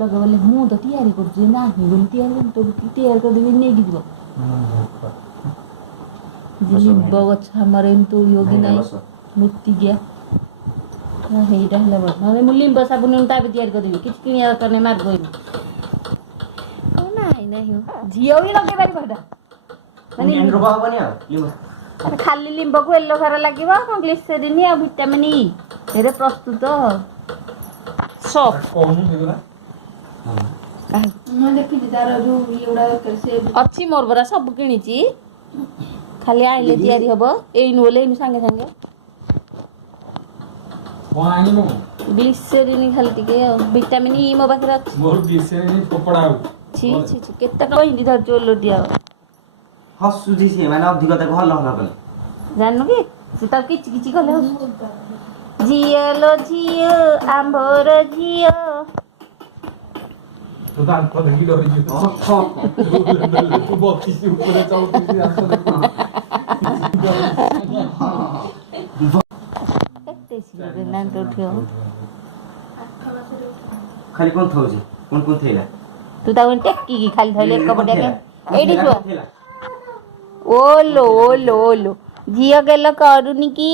लगे बोले मु तो तैयारी कर ना बोली तैयारी तो तैयारी कर देबी नहीं गिदबो लिंब गछ हमर एंतु योगी नहीं मुक्ति गया ना हेटा हला बड नले मु लिंब साबुन ता भी तैयारी कर देबी किछ किनिया करने मार गई ओ नाही नाही जियो भी लगे बारी बडा माने एंड्रो बाबा बनिया लिंब अरे खाली लिंब को येलो करा लागिबो कोन ग्लिसरीन आ विटामिन ई एरे प्रस्तुत सॉफ्ट कोन देबला मैं देखि तार जो एउडा से अच्छी मोर बरा सब किनिची खाली आइले तैयारी हबो एइनु बोले एइनु संगे संगे कोन आनी मो ग्लिसरीन खाली टिके विटामिन ई मो बाकरा मोर ग्लिसरीन कपड़ा छी छी छी केत्ता कहि धर चोलो दिया हसु दिसी माने अधिकता को हल्ला हल्ला कले जाननु कि से त किछ किछ कले जियो लो जियो आंभोर जियो तो दान को देखि डरि जितो तू बक्सी से ऊपर चौकी आसो केते सी नान तो उठ्यो खाली कोन थौजे कोन थैला तू ता टेक्की की खाली थैले कपड़े के एडी छो ओलो ओलो ओलो जियो गेलो करूनी की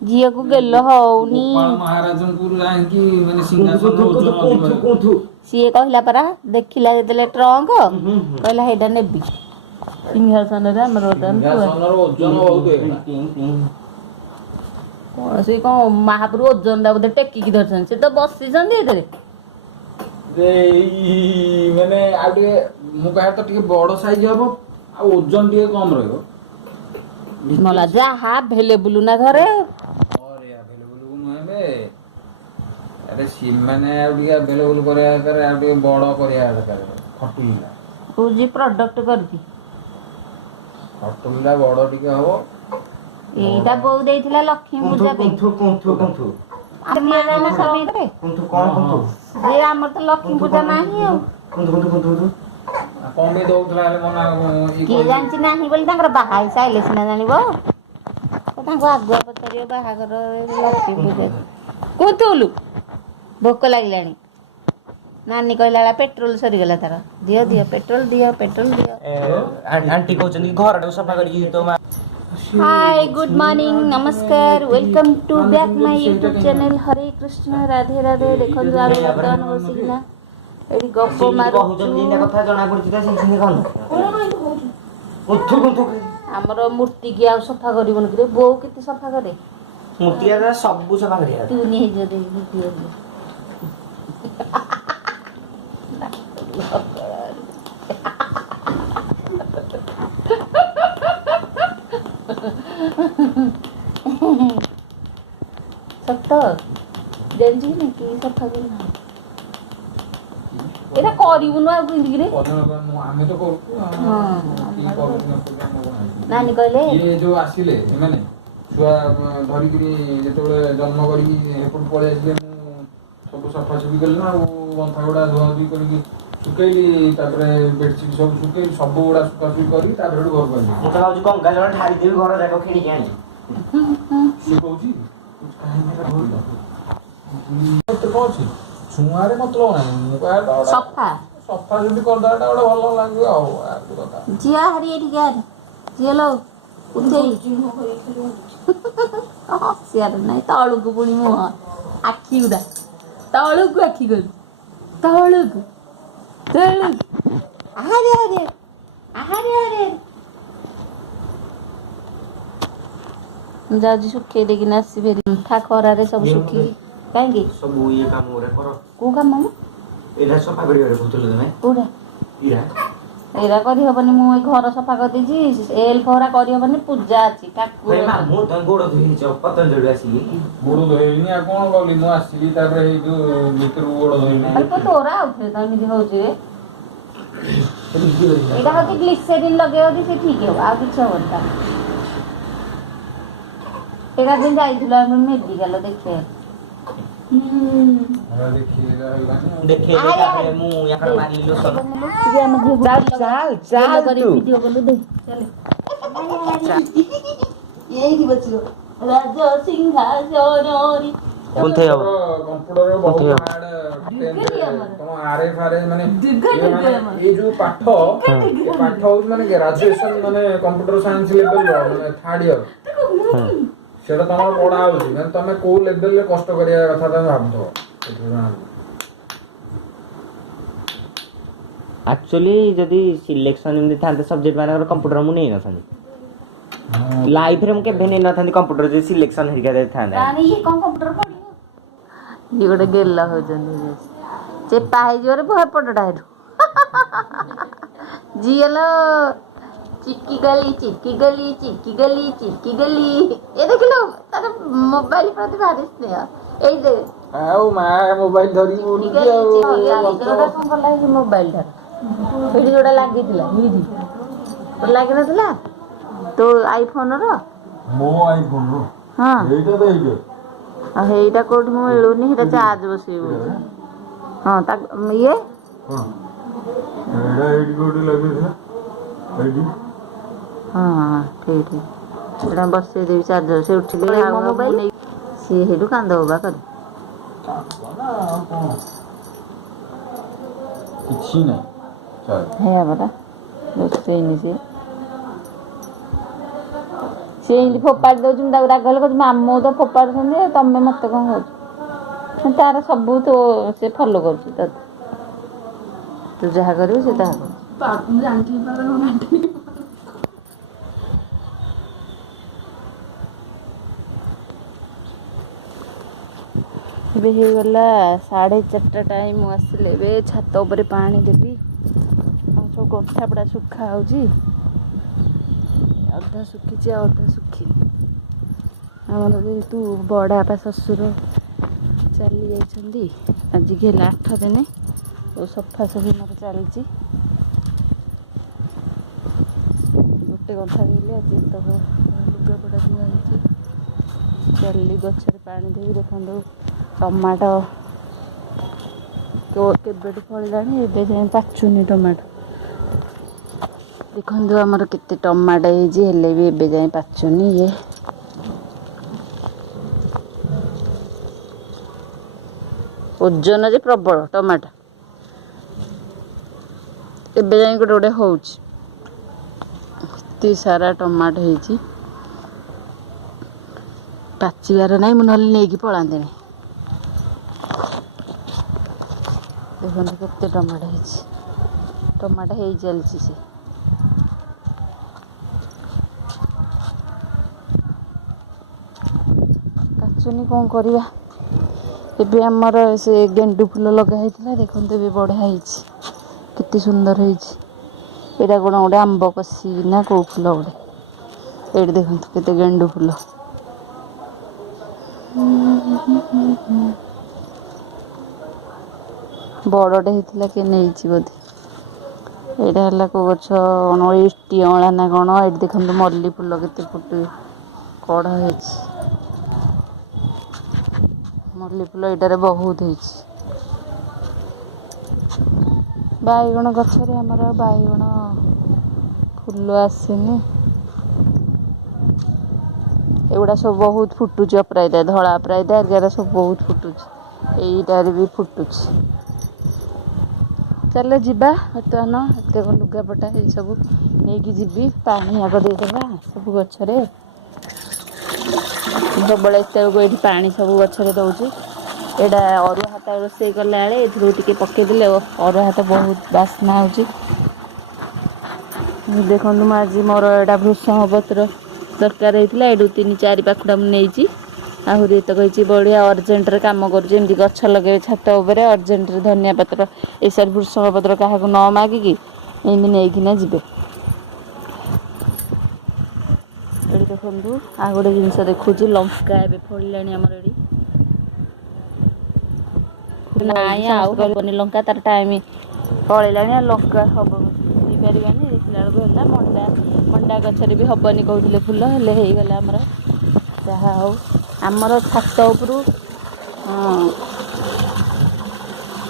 जियो को गेलो होउनी महाराजन पुर जांकी माने सिंहासन कोथु सीए कहला परा देखिला जेतले ट्रंक कहला हेडा नेबी सिंहासन रे हमर ओदन सिंहासन रो ओजन होउते कोन से को महापुर ओजन दा बदे टेक्की की दर्शन से तो बसी जंदी एतरे रे ई माने आडे मु कहया तो टिके बड़ साइज हबो आ ओजन टिके कम रहबो मला जहा अवेलेबल ना घरे अरे अवेलेबल को नहबे अरे सिम माने आडे अवेलेबल करे करे आडे बड़ करिया दरकार खटुला पूजी प्रोडक्ट कर दी खटुला बड़ टिके हबो एटा बौ देइथिला लक्ष्मी पूजा पे कोथु आमिया जाना सभी रे कोथु कोन जे हमर तो लक्ष्मी पूजा नाही हो कोथु कमे दउतला ले मना किए जानछि नाही बोली तांकर बाहाई साइले सिना जानिबो तो तांको आगुआ पतरियो बाहागर लक्ष्मी पूजा कोतुलु भोक लागलानी नानी कहला पेट्रोल सरी गेला तार दियो दियो पेट्रोल दियो आंटी कहउछन कि घर सफा करी तो हाय गुड मॉर्निंग नमस्कार welcome to back my YouTube channel Hare Krishna Radhe Radhe देखन आरो बर्तन बसिना एडी गप्पो मारू कहउछन जिना कथा जणा पड़छि त सिखने कोन कोथु हमरो मूर्ति की आ सफा करबन रे बो केते सफा करे मूर्ति आ सब सफा करिया तू नहीं जो दे दियो सत्य जेंजी ने की सफा करना एटा करिवनु आ किंदी रे आमे तो करू हां नानी कहले ये जो आसिले माने छुआ धरि कि जेतोले जन्म करी एपुर पळे आइले मु सब सफा सफी करना आ बंथा गुडा धुआ धुई करी सुकैली तापरे बेडशीट सब सुकैली सब गुडा सुका सुकी करी तापरे घर करली मु त भाउजी कंगा जण ढारी देबी घर जाको खिणी के आनी से कहूची काहे मेरा घर तो कहूची छुआरे मतलब नाही सफा सफा जदी कर दाटा ओडा भलो लागो आ जिया हरी एठी गार जियलो उतेरी सियार नाही तळु को पुणी मुह आखी उडा तळु को आखी गल तळु तळु आहारे आहारे आहारे आहारे जाजी सुखे देगी नासी भेरी था खरा रे सब सुखी काहेंगे सब ये काम ओरे करो को काम हम एला सफा करियो रे भूतले तमे कोडा इरा एरा करी हबनी मु घर सफा कर देजी एल फरा करी हबनी पूजा अछि ठाकुर भाई मा मु त गोड़ धुई छ पतंजलि आसी गोड़ धोइनी आ कोन गली मु आसीली तापर हे जो मित्र गोड़ धोइनी अल्प तोरा उठे त मिदी होउची रे एटा हती ग्लिसरीन लगे होती से ठीक है आ किछ होता एटा दिन जाइथुला हम मेडिकल देखे देखे तापर मु याकर मारी लो सब चाल करी वीडियो बोल दे चले यही बचियो राजा सिंहासन কোনথায় হব କମ୍ପ୍ୟୁଟର ବହୁତ କୋଉଠି ହବ? ହାର୍ଡ ତମ ଆରେ ଫାରେ ମାନେ ଏଇ ଯୋଉ ପାଠ ଏ ପାଠ ହଉଛି ମାନେ ଗ୍ରାଜୁଏସନ ମାନେ କମ୍ପ୍ୟୁଟର ସାଇନ୍ସ ଲେଭେଲର ମାନେ ଥାର୍ଡ ଇୟର ସେଟା ତମର ପଢା ହଉଛି ମାନେ ତମେ କୋଉ ଲେଭେଲରେ କଷ୍ଟ କରିବା କଥା ତମେ ଭାବୁଥିବ ଆକ୍ଚୁଆଲି ଯଦି ସିଲେକ୍ସନ ଏମିତି ଥାନ୍ତେ ସବଜେକ୍ଟ ମାନଙ୍କର କମ୍ପ୍ୟୁଟର ମୁଁ ନେଇନଥାନ୍ତି ଲାଇଫରେ ମୁଁ କେବେ ନେଇନଥାନ୍ତି କମ୍ପ୍ୟୁଟର ଯଦି ସିଲେକ୍ସନ ହେରିକା ଥାନ୍ତା ଇଏ ଗୋଟେ ଗେଲ ହଉଛନ୍ତି ଚେପା ହେଇଯିବ ରେ ପୁଅ ଏପଟଟା ହେଠୁ ଝିଅଲ ଚିକି ଗଲି ଚିକି ଗଲି ଚିକି ଗଲି ଚିକି ଗଲି ଏ ଦେଖିଲୁ ତାର ମୋବାଇଲ ପ୍ରତି ଭାରି ସ୍ନେହ ଏଇ ଦେ ଆଉ ମା ମୋବାଇଲ ଧରିକି ବୁଲୁଛି ଆଉ କଣ କଲା ମୋବାଇଲ ଟା ଏଠି ଯୋଉଟା ଲାଗିଥିଲା ଲାଗିନଥିଲା ତୋ ଆଇଫୋନର ମୋ ଆଇଫୋନ ହଁ ଏଇଟା ତ ଏଇଟା ଆଉ ହେଇଟା କୋଉଠି ମୁଁ ମିଳୁନି ସେଇଟା ଚାର୍ଜ ବସେଇବୁ ହଁ ତା ଇଏ କଣ ଏଇଟା ଏଇଠି କୋଉଠି ଲଗେଇଥିଲା ଏଇଠି ହଁ ହଁ ଠିକ ଠିକ ସେଇଟା ବସେଇ ଦେବି ଚାର୍ଜର ସେ ଉଠିଲେ ମୋବାଇଲ ସିଏ ସେଇଠୁ କାନ୍ଦ ବୋବା କରେ କିଛି ନାହିଁ ହେଇଆ ପରା ବସେଇନି ସେ ଏମିତି ଫୋପାଡ଼ି ଦଉଛି ମୁଁ ତାକୁ ରାଗ ହେଲେ କହୁଛି ମାମୁଁ ତ ଫୋପାଡୁଛନ୍ତି ତମେ ମତେ କଣ କହୁଛ ତାର ସବୁ ତ ସେ ଫଲୋ କରୁଛି ତତେ ତୁ ଯାହା କରିବୁ ସେ ତାହା କରୁଛି ଏବେ ହେଇଗଲା 4:30 ଟାଇମ୍ ଆସିଲେ ଏବେ ଛାତ ଉପରେ ପାଣି ଦେବି ଆଉ ସବୁ ଗଛାପଡ଼ା ଶୁଖା ହେଉଛି ଅଧା ଶୁଖିଛି ଆଉ ଅଧା ଶୁଖିନି ଆମର ଯେହେତୁ ବଡ଼ବାପା ଶ୍ୱଶୁର ଚାଲି ଯାଇଛନ୍ତି ଆଜିକି ହେଲା 8 ଦିନ ଓ ସଫାସଫି ମୋର ଚାଲିଛି ଗୋଟେ କଥା କହିଲେ ଆଜି ତ ଲୁଗାପଟା ଧୁଆ ହେଇଛି ଚାଲି ଗଛରେ ପାଣି ଦେବି ଦେଖନ୍ତୁ ଟମାଟୋ କେବେଠୁ ଫଳିଲାଣି ଏବେ ଯାଏଁ ପାଚୁନି ଟମାଟୋ ଦେଖନ୍ତୁ ଆମର କେତେ ଟମାଟୋ ହେଇଛି ହେଲେ ବି ଏବେ ଯାଏଁ ପାଚୁନି ଇଏ ଓଜନରେ ପ୍ରବଳ ଟମାଟୋ ଏବେ ଯାଏଁ ଗୋଟେ ଗୋଟେ ହଉଛି ଏତେ ସାରା ଟମାଟୋ ହେଇଛି ପାଚିବାର ନାହିଁ ମୁଁ ନହେଲେ ନେଇକି ପଳାନ୍ତିନି ଦେଖନ୍ତୁ କେତେ ଟମାଟୋ ହେଇଛି ଟମାଟୋ ହେଇ ଚାଲିଛି ସେ ପାଚୁନି କ'ଣ କରିବା ଏବେ ଆମର ସେ ଗେଣ୍ଡୁ ଫୁଲ ଲଗା ହେଇଥିଲା ଦେଖନ୍ତୁ ଏବେ ବଢ଼ିଆ ହେଇଛି କେତେ ସୁନ୍ଦର ହେଇଛି ଏଇଟା କ'ଣ ଗୋଟେ ଆମ୍ବ କଷି ନା କେଉଁ ଫୁଲ ଗୋଟେ ଏଇଠି ଦେଖନ୍ତୁ କେତେ ଗେଣ୍ଡୁ ଫୁଲ ବଡ଼ଟେ ହେଇଥିଲା କିଏ ନେଇଛି ବୋଧେ ଏଇଟା ହେଲା କେଉଁ ଗଛ କ'ଣ ଇଷ୍ଟି ଅଁଳା ନା କ'ଣ ଏଇଠି ଦେଖନ୍ତୁ ମଲ୍ଲି ଫୁଲ କେତେ ଫୁଟି କଢ଼ ହେଇଛି ମଲ୍ଲି ଫୁଲ ଏଇଟାରେ ବହୁତ ହେଇଛି ବାଇଗଣ ଗଛରେ ଆମର ବାଇଗଣ ଫୁଲ ଆସିନି ଏଗୁଡ଼ା ସବୁ ବହୁତ ଫୁଟୁଛି ଅପରାଜିତା ଧଳା ଅପରାଜିତା ଏଗୁଡ଼ା ସବୁ ବହୁତ ଫୁଟୁଛି ଏଇଟାରେ ବି ଫୁଟୁଛି ଚାଲ ଯିବା ବର୍ତ୍ତମାନ ଏତେ ଲୁଗାପଟା ଏଇସବୁ ନେଇକି ଯିବି ପାଣି ଆଗ ଦେଇଦେବା ସବୁ ଗଛରେ ସବୁବେଳେ ଏତେବେଳକୁ ଏଇଠି ପାଣି ସବୁ ଗଛରେ ଦେଉଛି ଏଇଟା ଅରୁଆ ଭାତ ରୋଷେଇ କଲାବେଳେ ଏଥିରୁ ଟିକେ ପକେଇଦେଲେ ଅରୁଆ ଭାତ ବହୁତ ବାସ୍ନା ହେଉଛି ଦେଖନ୍ତୁ ମୁଁ ଆଜି ମୋର ଏଇଟା ଭୃଷଙ୍ଗ ପତ୍ର ଦରକାର ହେଇଥିଲା ଏଇଠୁ 3-4 ପାଖୁଡ଼ା ମୁଁ ନେଇଛି ଆହୁରି ଏତେ କହିଛି ବଢ଼ିଆ ଅର୍ଜେଣ୍ଟରେ କାମ କରୁଛି ଏମିତି ଗଛ ଲଗେଇବେ ଛାତ ଉପରେ ଅର୍ଜେଣ୍ଟରେ ଧନିଆ ପତ୍ର ଏସରି ଭୃଷଙ୍ଗ ପତ୍ର କାହାକୁ ନ ମାଗିକି ଏମିତି ନେଇକିନା ଯିବେ ଏଠି ଦେଖନ୍ତୁ ଆଉ ଗୋଟେ ଜିନିଷ ଦେଖୁଛି ଲଙ୍କା ଏବେ ଫଳିଲାଣି ଆମର ଏଠି ନାଇଁ ଆଉ ହବନି ଲଙ୍କା ତାର ଟାଇମ୍ ପଳେଇଲାଣି ଆଉ ଲଙ୍କା ହବ ହେଇପାରିବାନି ଦେଖିଲା ବେଳକୁ ହେଲା ମଣ୍ଡା ଗଛରେ ବି ହବନି କହୁଥିଲେ ଫୁଲ ହେଲେ ହେଇଗଲା ଆମର ଯାହା ହଉ ଆମର ଛାତ ଉପରୁ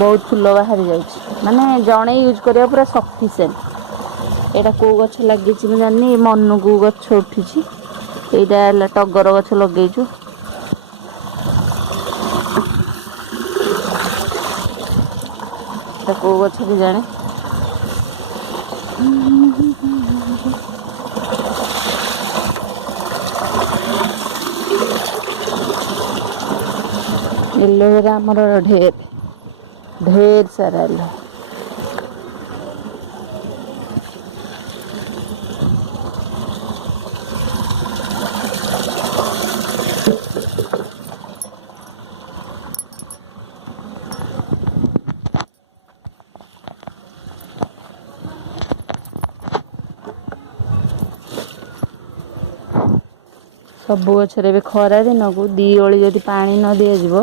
ବହୁତ ଫୁଲ ବାହାରି ଯାଉଛି ମାନେ ଜଣେ ୟୁଜ୍ କରିବା ପୁରା ସଫିସିଏଣ୍ଟ ଏଇଟା କେଉଁ ଗଛ ଲାଗିଛି ମୁଁ ଜାଣିନି ମନକୁ ଗଛ ଉଠିଛି ଏଇଟା ହେଲା ଟଗର ଗଛ ଲଗେଇଛୁ ସେଟା କୋଉ ଗଛ କି ଜାଣେ। ଏଲୋଭେରା ଆମର ଢେର ସାରା ଏଲୋ। ସବୁ ଗଛରେ ଏବେ ଖରା ଦିନକୁ ଦି ଓଳି ଯଦି ପାଣି ନ ଦିଆଯିବ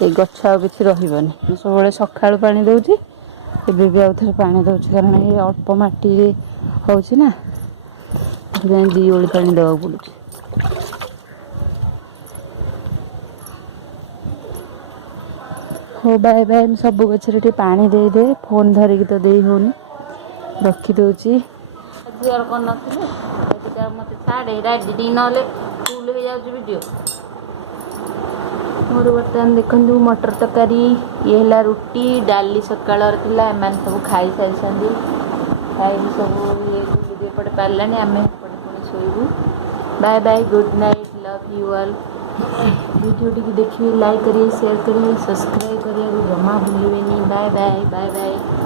ଏ ଗଛ ଆଉ କିଛି ରହିବନି। ମୁଁ ସବୁବେଳେ ସକାଳୁ ପାଣି ଦେଉଛି, ଏବେ ବି ଆଉ ଥରେ ପାଣି ଦେଉଛି କାରଣ ଏ ଅଳ୍ପ ମାଟିରେ ହେଉଛି ନା, ସେଥିପାଇଁ ଦି ଓଳି ପାଣି ଦେବାକୁ ପଡ଼ୁଛି। ହଉ ବାଏ ବାଏ। ମୁଁ ସବୁ ଗଛରେ ଟିକେ ପାଣି ଦେଇଦେ, ଫୋନ୍ ଧରିକି ତ ଦେଇ ହେଉନି, ରଖିଦେଉଛି। ଝିଅର କରିନଥିଲି ଏଠିକା ମୋତେ ଛାଡ଼େ ଏଇଟା ଏଡ଼ିଟିଂ ନହେଲେ ଫୁଲ୍ ହେଇଯାଉଛି ଭିଡ଼ିଓ। ମୋର ବର୍ତ୍ତମାନ ଦେଖନ୍ତୁ ମଟର ତରକାରୀ, ଇଏ ହେଲା ରୁଟି, ଡାଲି ସକାଳର ଥିଲା, ଏମାନେ ସବୁ ଖାଇସାରିଛନ୍ତି। ଖାଇକି ସବୁ ଇଏ ଦିଦି ଏପଟେ ପାରିଲାଣି, ଆମେ ଏପଟେ ପୁଣି ଶୋଇବୁ। Bye bye, good night, love you all. ଭିଡ଼ିଓଟିକୁ ଦେଖିବେ, ଲାଇକ୍ କରିବେ, ସେୟାର କରିବେ, ସବସ୍କ୍ରାଇବ୍ କରିବାକୁ ଜମା ଭୁଲିବେନି। Bye bye bye bye.